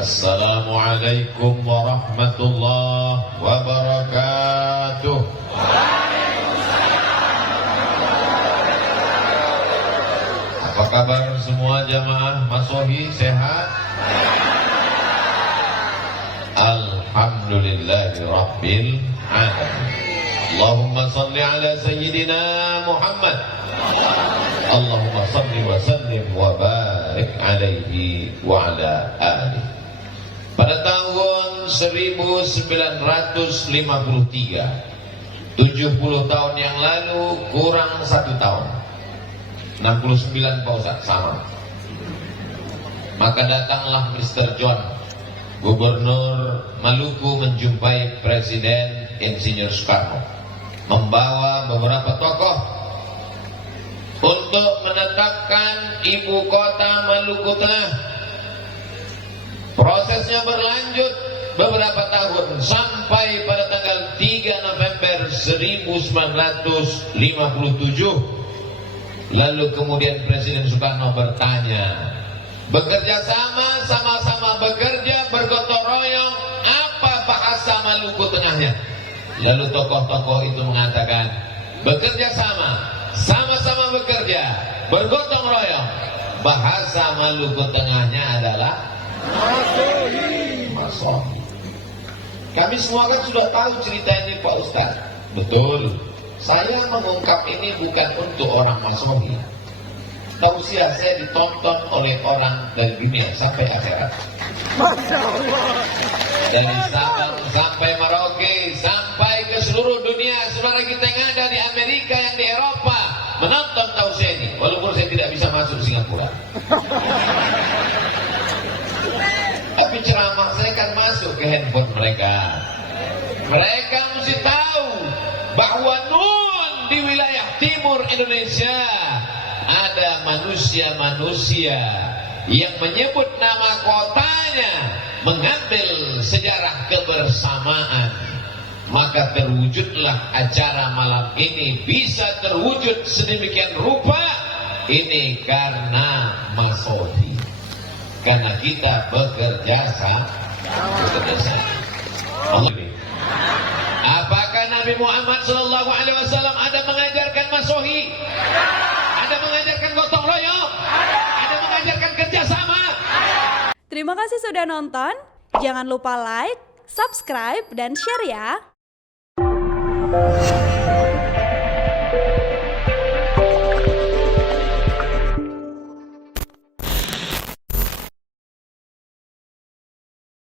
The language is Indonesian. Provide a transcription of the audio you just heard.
Assalamualaikum warahmatullahi wabarakatuh. Apa kabar semua jamaah Masohi, sehat? Alhamdulillahi rabbil alamin. Allahumma salli ala sayyidina Muhammad. Allahumma salli wa sallim wa barik alaihi wa ala alihi. Pada tahun 1953, 70 tahun yang lalu kurang 1 tahun, 69 Pak Ustaz, sama. Maka datanglah Mr. John, Gubernur Maluku, menjumpai Presiden Insinyur Soekarno, membawa beberapa tokoh untuk menetapkan ibu kota Maluku Tengah. Prosesnya berlanjut beberapa tahun sampai pada tanggal 3 November 1957. Lalu kemudian Presiden Soekarno bertanya, bekerja sama-sama bekerja, bergotong royong, apa bahasa Maluku Tengahnya? Lalu tokoh-tokoh itu mengatakan, bekerja sama-sama bekerja, bergotong royong, bahasa Maluku Tengahnya adalah Masohi. Kami semua kan sudah tahu cerita ini Pak Ustaz. Betul. Saya mengungkap ini bukan untuk orang Masohi. Tausiah saya ditonton oleh orang dari dunia sampai akhirat. Dari Sabang sampai Merauke, sampai ke seluruh dunia. Saudara kita yang ada di Amerika, yang di Eropa menonton tausiah ini, walaupun saya tidak bisa masuk Singapura. Tapi ceramah saya kan masuk ke handphone mereka. Mereka mesti tahu bahwa nun di wilayah timur Indonesia ada manusia-manusia yang menyebut nama kotanya, mengambil sejarah kebersamaan. Maka terwujudlah acara malam ini, bisa terwujud sedemikian rupa. Ini karena Masohi, karena kita bekerja sama. Apakah Nabi Muhammad SAW ada mengajarkan Masohi? Ada mengajarkan gotong royong? Ada mengajarkan kerjasama? Terima kasih sudah nonton. Jangan lupa like, subscribe, dan share ya.